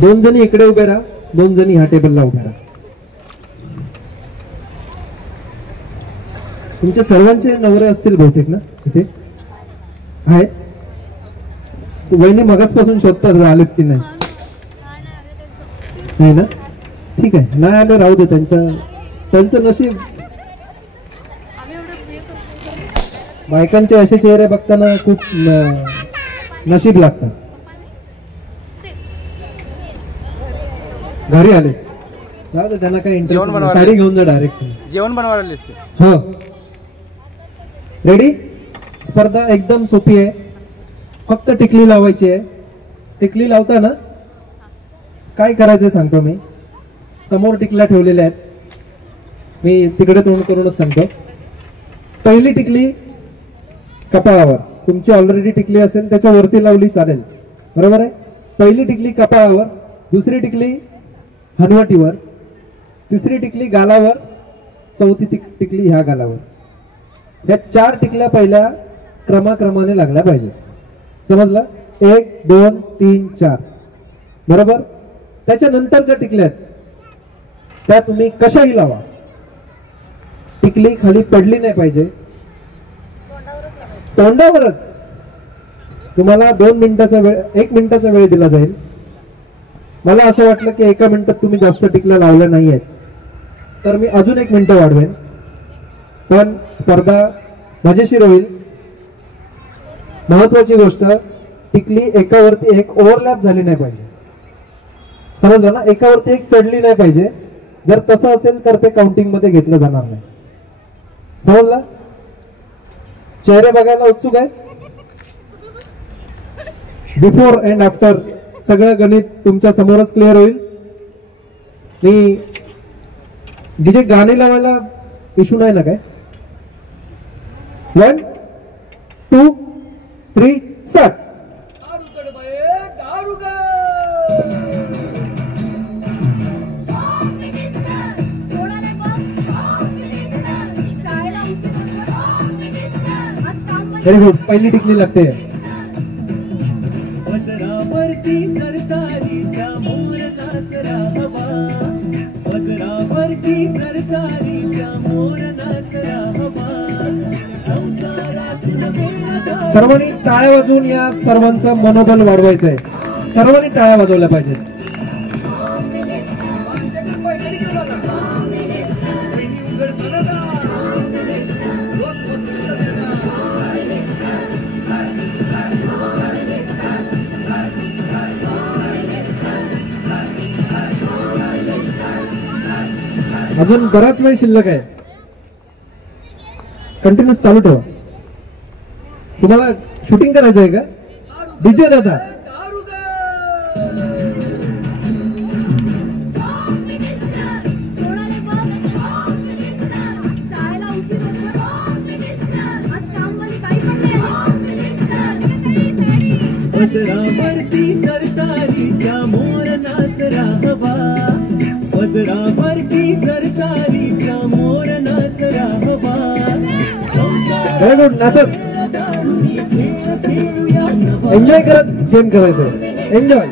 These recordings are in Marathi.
दोन जणी इकडे उभे राहा, दोन जणी ह्या टेबलला उभे राहा. तुमच्या सर्वांचे नवरे असतील बहुतेक ना इथे आहेत. वहिनी मगासपासून शोधतात आलेत की नाही. नाही ना, ठीक आहे. नाही आले राहू दे, त्यांचं नशीब. बायकांचे असे चेहरे बघताना खूप नशीब लागतात. घरी आले राहू दे, त्यांना काही इंटरेस्ट. साडी घेऊन जा डायरेक्ट. जेवण बनवायला हो रेडी. स्पर्धा एकदम सोपी आहे. फक्त टिकली लावायची आहे. टिकली लावताना काय करायचं सांगतो मी. समोर टिकल्या ठेवलेल्या आहेत, मी तिकडे तोंड करूनच सांगतो. पहिली टिकली कपाळावर, तुमची ऑलरेडी टिकली असेल त्याच्यावरती लावली चालेल, बरोबर आहे. पहिली टिकली कपाळावर, दुसरी टिकली हनवटीवर, तिसरी टिकली गालावर, चौथी टिकली ह्या गालावर. या 4 टिकल्या पहिल्या क्रमाक्रमाने लागल्या पाहिजे. समजलं? 1 2 3 4 बरोबर. त्याच्यानंतर ज्या टिकल्या त्या तुम्ही कशाही लावा, टिकली खाली पडली नाही पाहिजे, तोंडावरच. तुम्हाला 2 मिनिटाचा वेळ, 1 मिनिटाचा वेळ दिला जाईल. मला असं वाटलं की 1 मिनिटात तुम्ही जास्त टिकल्या लावल्या नाही आहेत, तर मी अजून 1 मिनिट वाढवेन. पण स्पर्धा मजेशीर होईल. महत्वाची गोष्ट, टिकली एकावरती एक ओव्हरलॅप झाली नाही पाहिजे. समजलं ना? एकावरती एक चढली नाही पाहिजे. जर तसं असेल तर ते काउंटिंग मध्ये घेतलं जाणार नाही. समजलं? चेहरे बघायला उत्सुक आहे? बिफोर अँड आफ्टर सगळं गणित तुमच्या समोरच क्लिअर होईल. मी डीजे गाणे लावायला इशू नाही ना काय? 1 2 3 स्टार्ट. Very good. पहिली टिकली लागते. सर्वांनी टाळ्या वाजवून या सर्वांचं मनोबल वाढवायचं आहे. सर्वांनी टाळ्या वाजवल्या पाहिजेत. अजून बराच वेळ शिल्लक आहे. कंटिन्यूस चालू ठेवा. तुम्हाला शूटिंग करायचं आहे का डीजे दादा? पदरावरती सरकारीच्या मोर नाचरा हवा, पदरावरती सरकारीच्या मोर नाचरा हवा. Very good. नाचत एन्जॉय करत गेम करायचं. एन्जॉय.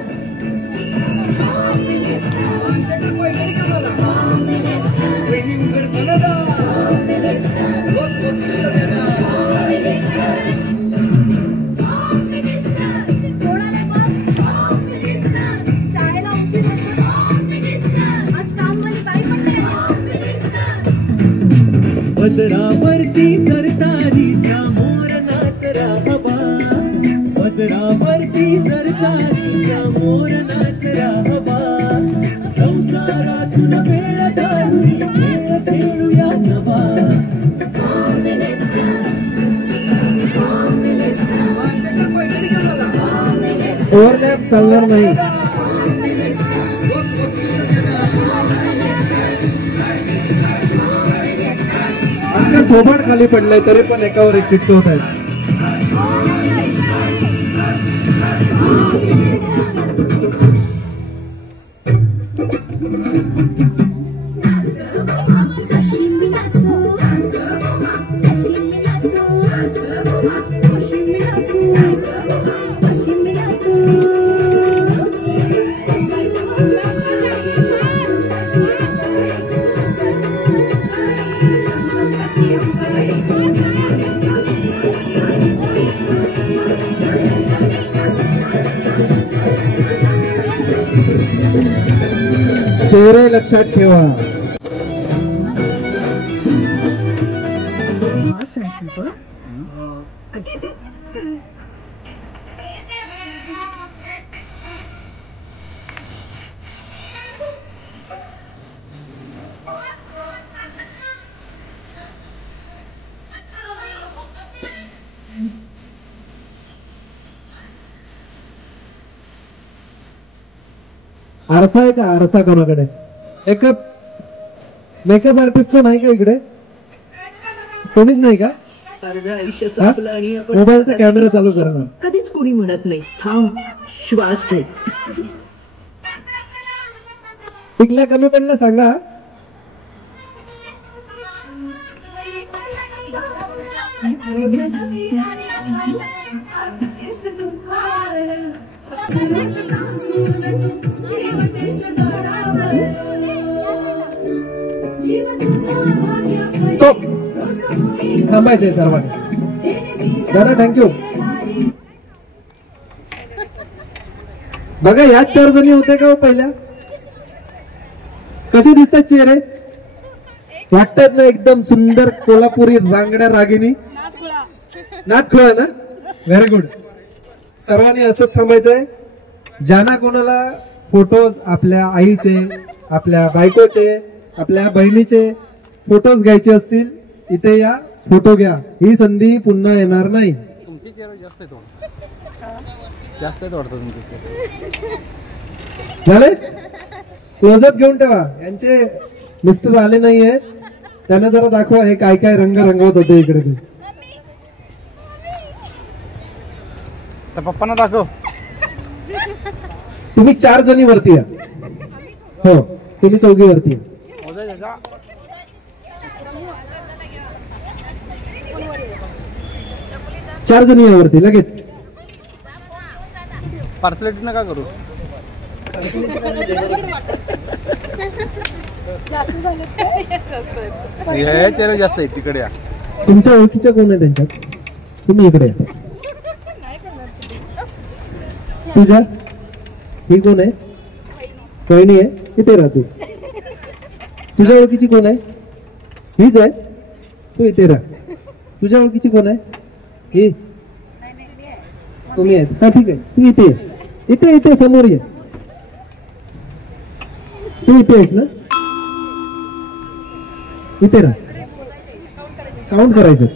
पदरावरती सरकारीचा मोर नाचरा हवा, पदरावरती सरकारीचा मोर नाचरा हवा. संसारातून वेळ दारुनी खेळ खेळूया नवा. ओव्हरलॅप चालणार नाही. आमच्या थोबाड खाली पडलाय तरी पण एकावर एक चिटकवत आहेत. चेहरे लक्षात ठेवा. आरसा आहे का? आरसा कोणाकडे? मेकअप आर्टिस्ट नाही का इकडे? कोणीच नाही का? आयुष्य संपलं आणि आपण मोबाईलचा कॅमेरा चालू करणार. कधीच कोणी म्हणत नाही थांब, श्वास घे. टिकल्या कमी पडल्या सांगा. स्टॉप. थांबायचंय सर्वांनी. दादा थँक्यू. बघा याच 4 जणी होते का पहिल्या? कसे दिसतात चेहरे? वाटतात ना एकदम सुंदर कोल्हापुरी रांगड्या रागिनी. नाथखुळा ना? Very good. सर्वांनी असंच थांबायचंय. ज्यांना कोणाला फोटोज आपल्या आईचे, आपल्या बायकोचे, आपल्या बहिणीचे फोटोज घ्यायचे असतील इथे या, फोटो घ्या. ही संधी पुन्हा येणार नाही. तुमचे चेहरे जास्त आहेत वाटतं तुमचे. झाले? क्लोजअप घेऊन ठेवा. यांचे मिस्टर आले नाहीये, त्यांना जरा दाखवा हे काय काय रंग रंगवत होते इकडे. तर पप्पांना दाखव. तुम्ही 4 जणी वरती या. हो तुम्ही 4घी वरती या. 4 जणी या वरती लगेच. पार्सलिटी नका करू. हे चेहरे जास्त आहेत तिकडे या. तुमच्या ओळखीच्या कोण आहे त्यांच्यात? तुम्ही इकडे या. तुझ्या ही कोण आहे? वहिनी आहे. इथे राहतो. तुझ्या ओळखीची कोण आहे? हीच आहे. तू इथे राह. तुझ्या ओळखीची कोण आहे? ही तुम्ही आहेत. हा ठीक आहे. तू इथे ये. इथे इथे समोर ये. तू इथे आहेस ना? इथे राह. काउंट करायचं.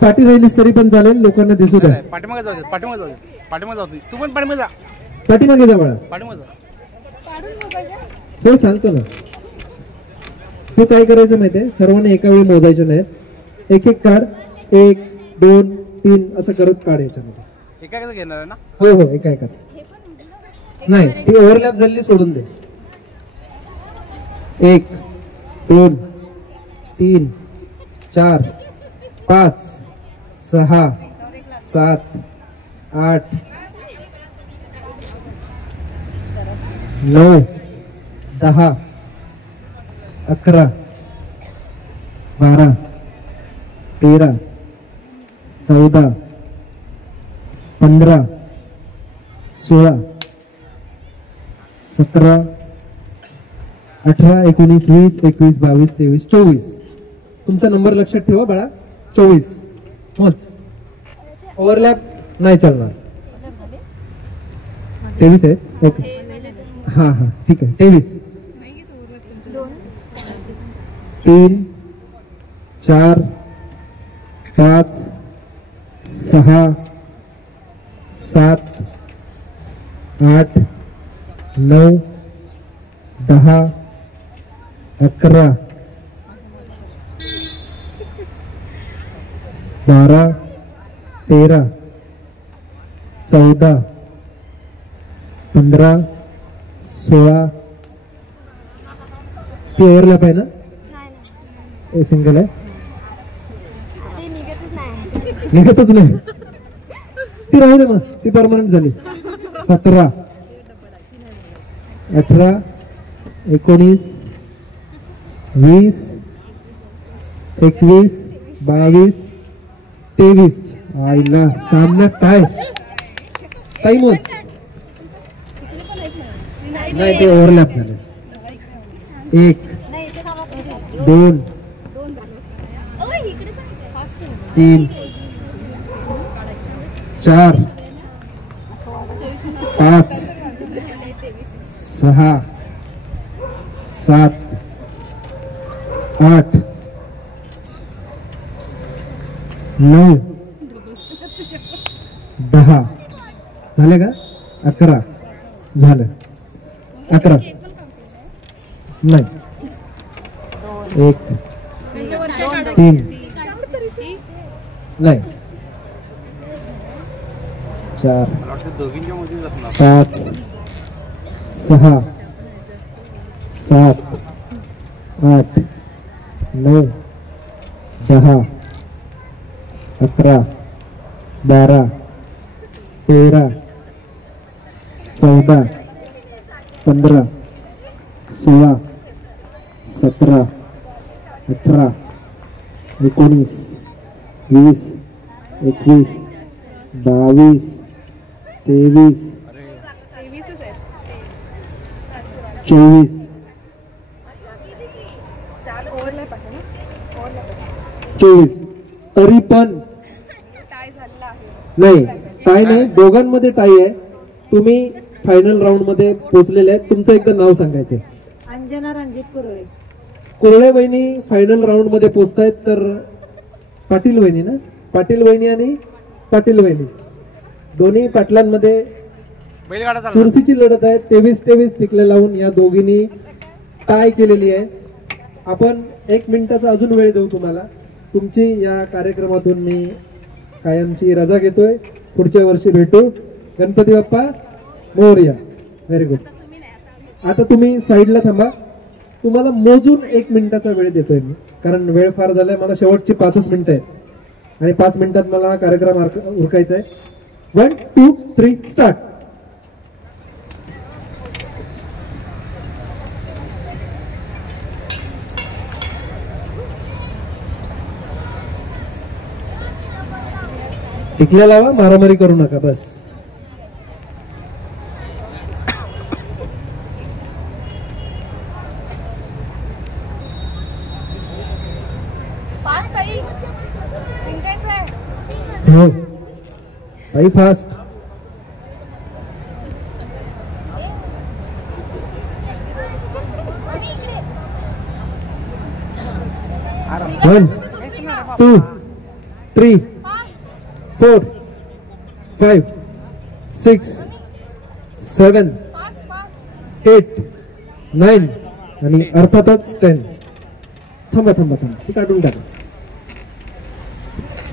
पाठी राहिलीस तरी पण चालेल, लोकांना दिसू द्या. पाठीमागे जाऊ दे. पाठीमागे जाऊ दे. पाठीमागे जाऊ दे. तू पण पाठीमागे जा. पाठीमागे जा बाळा. पाठीमागे जा. हो सांगतो ना. तू काय करायचं माहितीये? सर्वांनी एका वेळी मोजायचे नाही. एक एक काढ. 1 2 3 असं करत काढ. याच्यामध्ये एका घेणार आहे ना? हो हो एका एकाच. नाही ती ओव्हरलॅप झाली सोडून दे. 1 2 3 4 5 6 7 8 9 10 11 12 13 14 15 16 17 18 19 20 21 22 23 24. तुमचा नंबर लक्षात ठेवा बाळा. 24 मोज. ओव्हरलॅप नाही चालणार. 23 आहे. ओके हा हा ठीक आहे. 23 3 4 5 6 7 8 9 10 11 12 13 14 15 16. ती ओव्हरलॅप आहे ना? हे सिंगल आहे. निघतच नाही. ती राहू दे मग. ती परमनंट झाली. 17 18 19 20 21 22 23. आईला सामन्यात काय ताई मोज. नाही, ते ओव्हरलॅप झाले. 1 2 3 4 5 6 7 8 9 10 झाले का? 11 झालं. 11 नाही. 1 3 नाही. 4 मला वाटतं दोघींच्या मध्येच असणार. 5 6 7 8 9 10 11 12 13 14 15 16 17 18 19 20 21 22 23 24 24 तरी पण नाही, टाय नाही, दोघांमध्ये टाय आहे. तुम्ही फायनल राऊंड मध्ये पोहोचलेले आहेत. तुमचं एकदा नाव सांगायचं. अंजना रणजित कुरळे. कुरळे वहिनी फायनल राऊंड मध्ये पोहोचतायत. तर पाटील वहिनी ना, पाटील वहिनी आणि पाटील वहिनी दोन्ही पाटलांमध्ये बैलगाडा चालला. चुरशीची लढत आहे. 23-23 टिकले लावून या दोघींनी टाय केलेली आहे. आपण 1 मिनिटाचा अजून वेळ देऊ तुम्हाला. तुमची या कार्यक्रमातून मी कायमची रजा घेतोय. पुढच्या वर्षी भेटू. गणपती बाप्पा मोरया. Very good. आता तुम्ही साईडला थांबा. तुम्हाला मोजून 1 मिनिटाचा वेळ देतोय मी, कारण वेळ फार झालाय. मला शेवटची 5 मिनिटं आहेत आणि 5 मिनिटात मला हा कार्यक्रम उरकायचा आहे. 1 2 3 स्टार्ट. टिकल्या लावा, मारामारी करू नका बस. फास्ट ताई, जिंकायचंय. हो ताई, फास्ट. वन 2 3 4 5 6 7 8 9 आणि अर्थातच 10. थांबा थांबा थांबा, ते काढून टाका.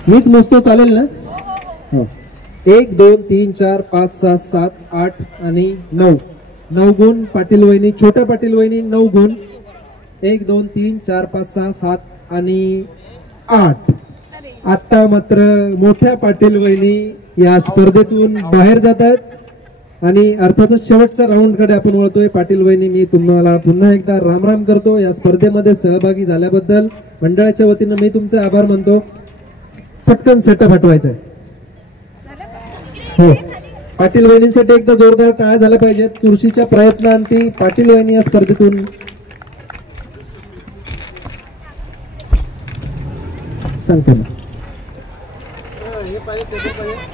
मीच मोजतो, चालेल ना? हो. 1 2 3 4 5 6 7 8 आणि 9. 9 गुण पाटील वहिनी. छोट्या पाटील वहिनी 9 गुण. 1 2 3 4 5 6 7 आणि 8. आता मात्र मोठ्या पाटील वहिनी या स्पर्धेतून बाहेर जात आहेत आणि अर्थातच शेवटच्या राऊंड कडे आपण वळतोय. पाटील वहिनी, मी तुम्हाला पुन्हा एकदा राम राम करतो. या स्पर्धेमध्ये सहभागी झाल्याबद्दल मंडळाच्या वतीनं मी तुमचे आभार मानतो. पटकन सेटअप हटवायचा आहे. हो, पाटील वहिनींसाठी एकदा जोरदार टाळ्या झाल्या पाहिजेत. चुरशीच्या प्रयत्नांती पाटील वहिनी या स्पर्धेतून सांगते ना.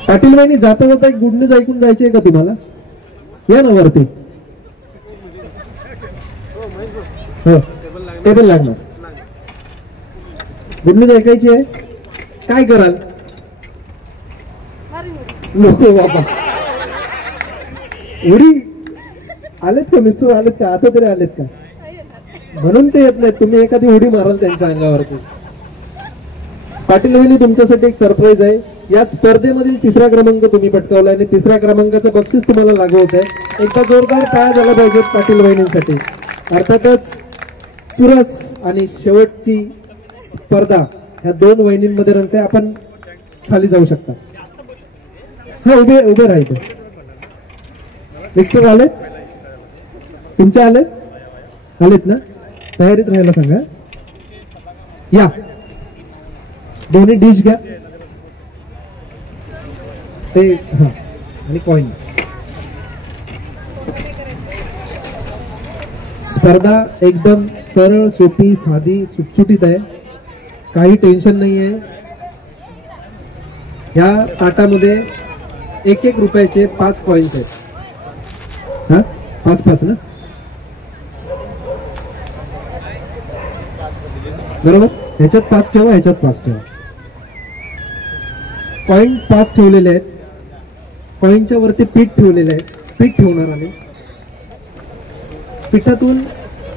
पाटील वहिनी, जाता जाता एक गुड न्यूज ऐकून जायची आहे का तुम्हाला? या ना वरती. हो, टेबल लागणार. गुड न्यूज ऐकायची आहे. काय कराल? नको बाबा. उडी आलेत का मिस्टर? आलेत का? आता तरी आलेत का? म्हणून ते येत नाहीत. तुम्ही एखादी उडी माराल त्यांच्या अंगावरती. पाटील वहिनी, तुमच्यासाठी एक सरप्राईज आहे. या स्पर्धेमधील 3रा क्रमांक तुम्ही पटकावला आणि 3ऱ्या क्रमांकाचं बक्षीस तुम्हाला लागू होत आहे. एकदा जोरदार टाळ्या झाला पाहिजेत पाटील वहिनींसाठी. अर्थातच चुरस आणि शेवटची स्पर्धा ह्या 2 वहिनींमध्ये रंगते. आपण खाली जाऊ शकता. हा, उभे राहायचं. मिस्टर आलेत? तुमच्या आलेत ना? तयारीत राहायला सांगा. या, दोन्ही डिश घ्या. ते हा, आणि कॉइन. स्पर्धा एकदम सरळ, सोपी, साधी, सुटसुटीत आहे. काही टेन्शन नाही आहे. ह्या ताटामध्ये 1-1 रुपयाचे 5 कॉइन्स आहेत. हा 5-5 ना, बरोबर. ह्याच्यात 5 ठेवा, ह्याच्यात 5 ठेवा. कॉइन 5 ठेवलेले आहेत. कॉइनच्या वरती पीठ ठेवलेले आहे. पीठ ठेवणार आम्ही. पिठातून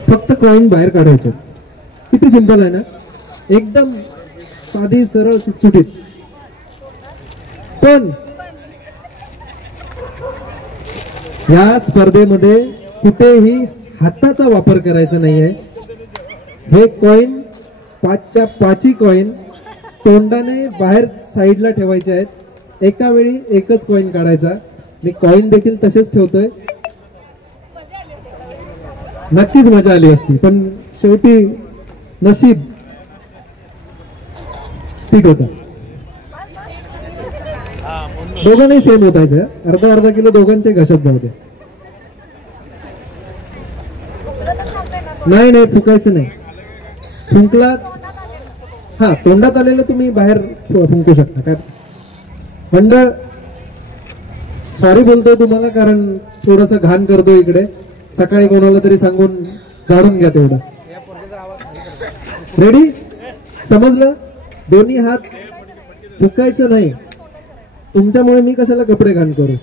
फक्त कॉइन बाहेर काढायचे. किती सिंपल आहे ना, एकदम साधी, सरळ, सुटसुटीत. पण या स्पर्धेमध्ये कुठेही हाताचा वापर करायचा नाहीये. हे कॉइन 5च्या 5ही कॉइन तोंडाने बाहेर साईडला ठेवायचे आहेत. एका वेळी एकच कॉइन काढायचा. मी कॉइन देखील तसेच ठेवतोय. नक्कीच मजा आली असती, पण शेवटी नशीब ठीक होतं. दोघांनाही सेम होतायचं. अर्धा किलो दोघांचे घशात जाऊ दे. नाही फुकायचं नाही. फुंकला हा तोंडात आलेलं तुम्ही बाहेर फुंकू शकता. काय मंडळ, सॉरी बोलतोय तुम्हाला, कारण थोडस घाण करतो इकडे. सकाळी कोणाला तरी सांगून झाडून घ्या तेवढं. रेडी, समजलं. दोन्ही हात फुंकायचं नाही. तुमच्यामुळे मी कशाला कपडे घाण करू.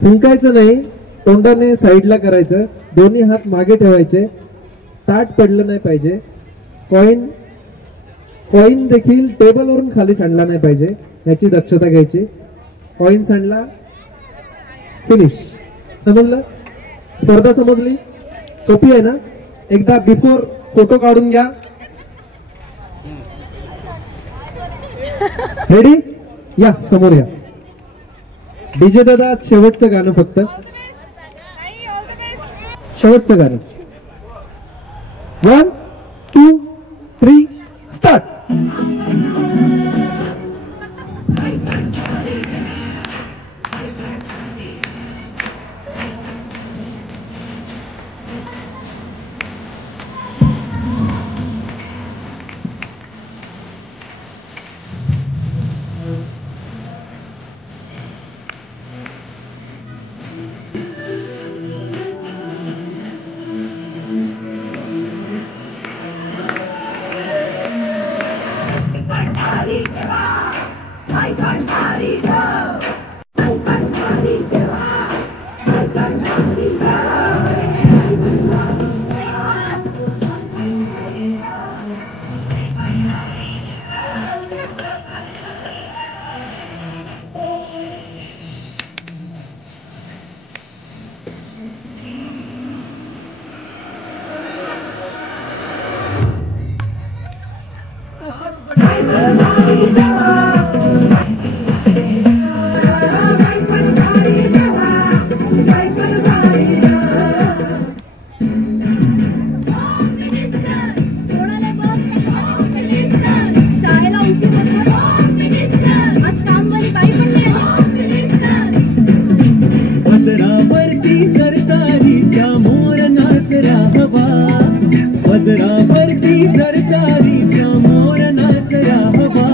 फुंकायचं नाही, तोंडाने साईडला करायचं. दोन्ही हात मागे ठेवायचे. ताट पडलं नाही पाहिजे. कॉइन देखील टेबलवरून खाली सांडला नाही पाहिजे, याची दक्षता घ्यायची. कॉइन सांडला, फिनिश. समजलं. स्पर्धा समजली. सोपी आहे ना. एकदा बिफोर फोटो काढून घ्या. रेडी, या समोर या. डीजे दादा, शेवटचं गाणं फक्त, शेवटचं गाणं. 1, 2, 3 स्टार्ट. पदरावरती सरकारीचा मोर नाचरा हवा.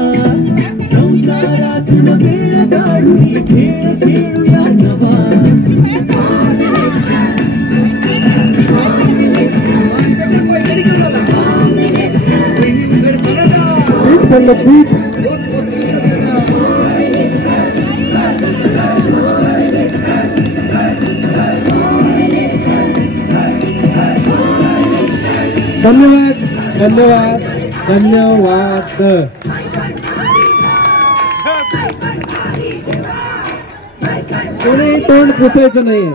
संसारातून वेळ काढून खेळ खेळूया नवा. धन्यवाद धन्यवाद धन्यवाद. कोणी तोंड पुसायचं नाहीये.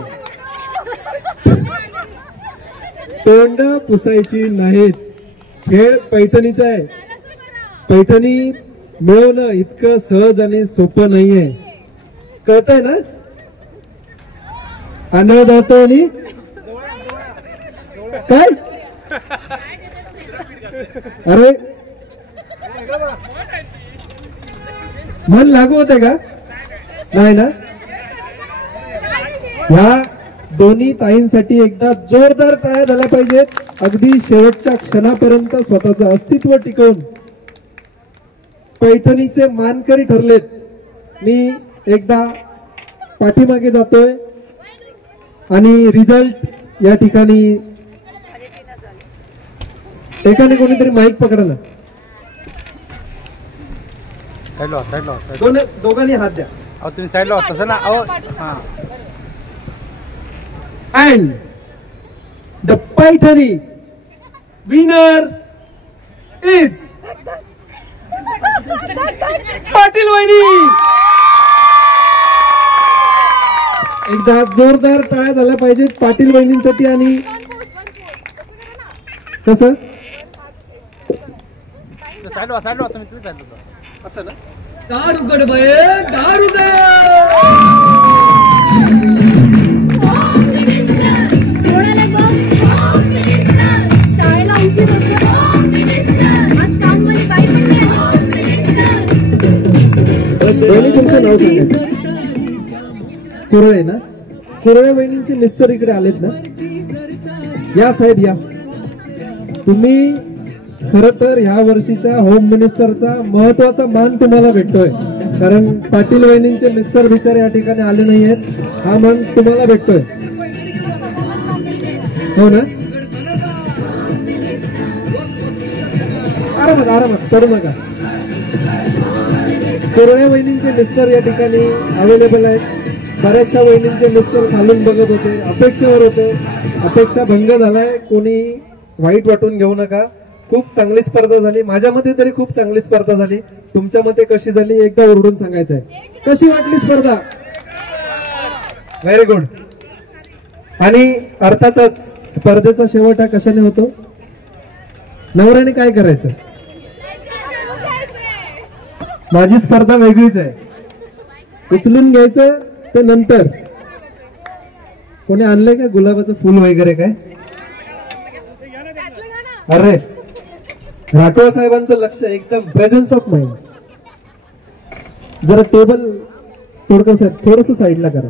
तोंड पुसायची नाहीत. खेळ पैठणीचा आहे. पैठणी मिळवणं इतकं सहज आणि सोपं नाहीये. कळतंय ना. आंधळ जातो आणि काय, अरे मन लागू होते का. नाही ना. ह्या दोन्ही ताईंसाठी एकदा जोरदार टाळ्या झाल्या पाहिजेत. अगदी शेवटच्या क्षणापर्यंत स्वतःचं अस्तित्व टिकवून पैठणीचे मानकरी ठरलेत. मी एकदा पाठीमागे जातोय आणि रिझल्ट या ठिकाणी एकाने कोणीतरी माईक पकडा ना. दोघांनी हात द्या. तुम्ही साईडला होता तसं ना. हा. And the Paithani winner is Patil वहिनी. एकदा जोरदार टाळ्या झाल्या पाहिजेत पाटील वहिनींसाठी. आणि कसं साईडला तुम्ही तिथे साईडला असं ना. दारू गड बये दारू दे शाळेला उशीर होतो. आज कामवाली बाई पण वहिनी तुमचं नाव सांगा. कुरळे ना. कुरळे वहिनींचे मिस्टर इकडे आलेत ना. या साहेब या. तुम्ही खर तर ह्या वर्षीच्या होम मिनिस्टरचा महत्वाचा मान तुम्हाला भेटतोय. कारण पाटील वहिनींचे मिस्टर बिचारे या ठिकाणी आले नाहीयेत. हा मान तुम्हाला भेटतोय. हो ना. आरामात आरामात करू नका. कुरळे वहिनींचे मिस्टर या ठिकाणी अवेलेबल आहेत. बऱ्याचशा वहिनींचे मिस्टर खालून बघत होते, अपेक्षेवर होते. अपेक्षा भंग झालाय. कोणी वाईट वाटून घेऊ नका. खूप चांगली स्पर्धा झाली. माझ्या मते तरी खूप चांगली स्पर्धा झाली. तुमच्या मते कशी झाली एकदा ओरडून सांगायचंय. कशी वाटली स्पर्धा? Very good. आणि अर्थातच स्पर्धेचा शेवट हा कशाने होतो? नवऱ्याने काय करायचं? माझी स्पर्धा वेगळीच आहे. उचलून घ्यायचं ते नंतर. कोणी आणलंय का गुलाबाचं फुल वगैरे काय? अरे राठोड साहेबांचं लक्ष एकदम प्रेझेन्स ऑफ माइंड. जरा टेबल तोडकर साहेब थोडस साईडला करा.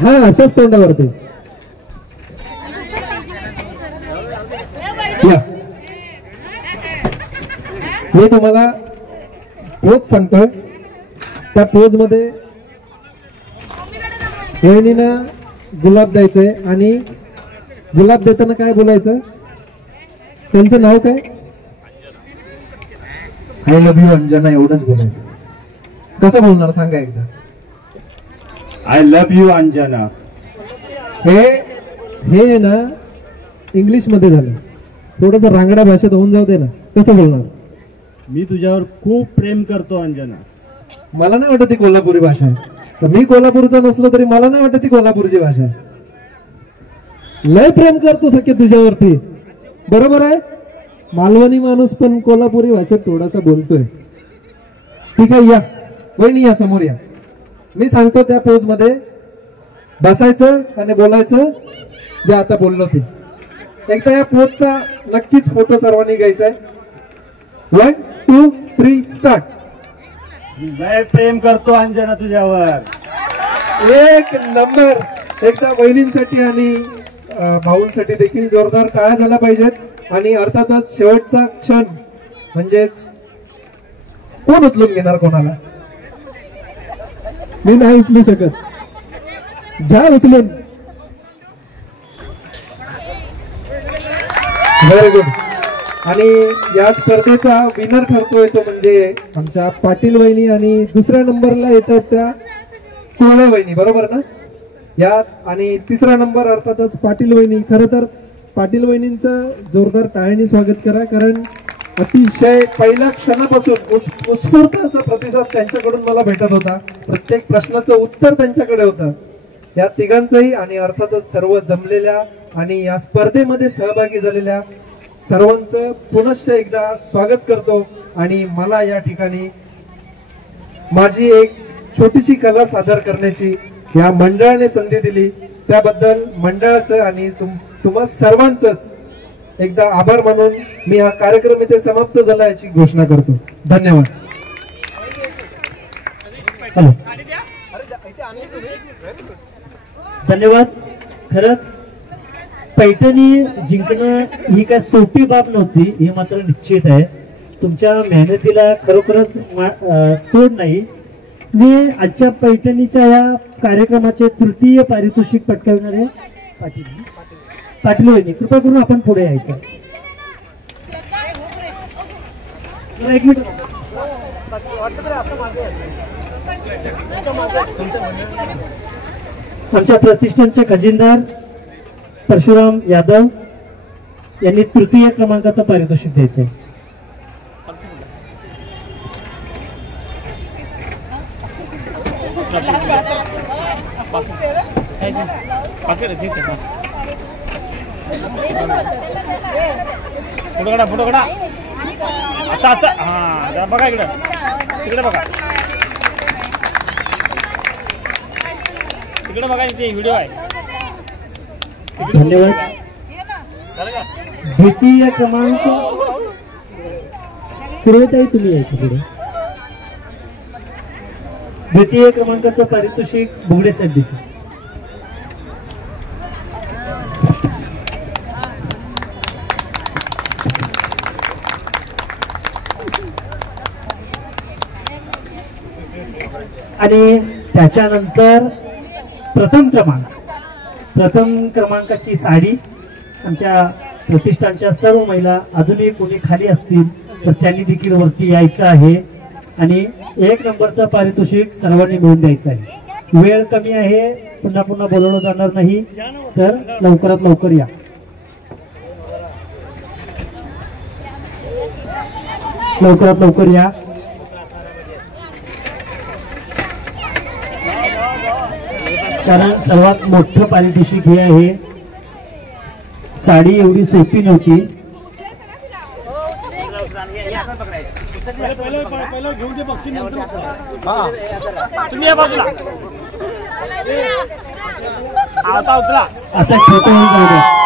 हा अशाच तोंडावरती या. मी तुम्हाला पोज सांगतोय. त्या पोज मध्ये वहिनींना गुलाब द्यायचंय. आणि गुलाब देताना काय बोलायचं? त्यांचं नाव काय? आय लव्ह यू अंजना एवढंच बोलायचं. कसं बोलणार सांगा एकदा. I love you Anjana. हे ना इंग्लिश मध्ये झालं. थोडस रांगड्या भाषेत होऊन जाऊ दे ना. कसं बोलणार? मी तुझ्यावर खूप प्रेम करतो अंजना. मला नाही वाटत ती कोल्हापुरी भाषा आहे. मी कोल्हापूरचा नसलो तरी मला नाही वाटत ती कोल्हापूरची भाषा आहे. लय प्रेम करतो सख्या तुझ्यावरती. बरोबर आहे. मालवणी माणूस पण कोल्हापुरी भाषेत थोडासा बोलतोय. ठीक आहे. या वहिनी या समोर या. मी सांगतो त्या पोज मध्ये बसायचं आणि बोलायचं जे आता बोललो ते. एकदा या पोजचा नक्कीच फोटो सर्वांनी घ्यायचा आहे. 1 2 3 स्टार्ट. लय प्रेम करतो अंजना तुझ्यावर. एक नंबर. एकदा वहिनींसाठी आणि भाऊंसाठी देखील जोरदार टाळ्या झाल्या पाहिजेत. आणि अर्थातच शेवटचा क्षण म्हणजेच कोण उचलून घेणार कोणाला? मी नाही उचलू शकत. घ्या उचलून. Very good. आणि या स्पर्धेचा विनर ठरतोय तो म्हणजे आमच्या पाटील वहिनी. आणि दुसऱ्या नंबरला येतात त्या कुरळे वहिनी. बरोबर ना. यात आणि तिसरा नंबर अर्थातच पाटील वहिनी. खरं तर पाटील वहिनींचं जोरदार टाळ्यांनी स्वागत करा. कारण अतिशय पहिल्या क्षणापासून उत्स्फूर्त असा प्रतिसाद त्यांच्याकडून मला भेटत होता. प्रत्येक प्रश्नाचं उत्तर त्यांच्याकडे होतं. या तिघांचंही आणि अर्थातच सर्व जमलेल्या आणि या स्पर्धेमध्ये सहभागी झालेल्या सर्वांचं पुनश्च एकदा स्वागत करतो. आणि मला या ठिकाणी माझी एक छोटीशी कला सादर करण्याची या मंडळाने संधी दिली त्याबद्दल मंडळाचं आणि तुम्हा सर्वांचंच एकदा आभार मानून मी हा कार्यक्रम इथे समाप्त झाला याची घोषणा करतो. धन्यवाद. हॅलो. धन्यवाद. खरंच पैठणी जिंकणं ही काय सोपी बाब नव्हती हे मात्र निश्चित आहे. तुमच्या मेहनतीला खरोखरच तोड नाही. मी आजच्या पैठणीच्या या कार्यक्रमाचे तृतीय पारितोषिक पटकावणारे पाटील वहिनी, कृपा करून आपण पुढे यायचं. एक मिनिट. आमच्या प्रतिष्ठानचे खजिनदार परशुराम यादव यांनी तृतीय क्रमांकाचं पारितोषिक द्यायचंय. फोटो काढा. अच्छा असं हा बघा इकडे तिकडे बघा तिकडे बघा इथे व्हिडिओ आहे. धन्यवाद. द्वितीय क्रमांक सुरेताई तुम्ही यायचं पुढे. द्वितीय क्रमांकाचं पारितोषिक बुगडे साहेब देतील. आणि त्याच्यानंतर प्रथम क्रमांकाची साडी आमच्या प्रतिष्ठानच्या सर्व महिला, अजूनही कोणी खाली असतील तर त्यांनी देखील वरती यायचं आहे आणि 1 नंबरचं पारितोषिक सर्वांनी मिळून द्यायचं आहे. वेळ कमी आहे, पुन्हा बोलवलं जाणार नाही, तर लवकरात लवकर या. लवकरात लवकर या. कारण सर्वात मोठं पारितोषिक हे आहे. साडी एवढी सोपी नव्हती. तुम्ही या बाजूला आता उतरा. असं छोटं होऊन जाऊ दे.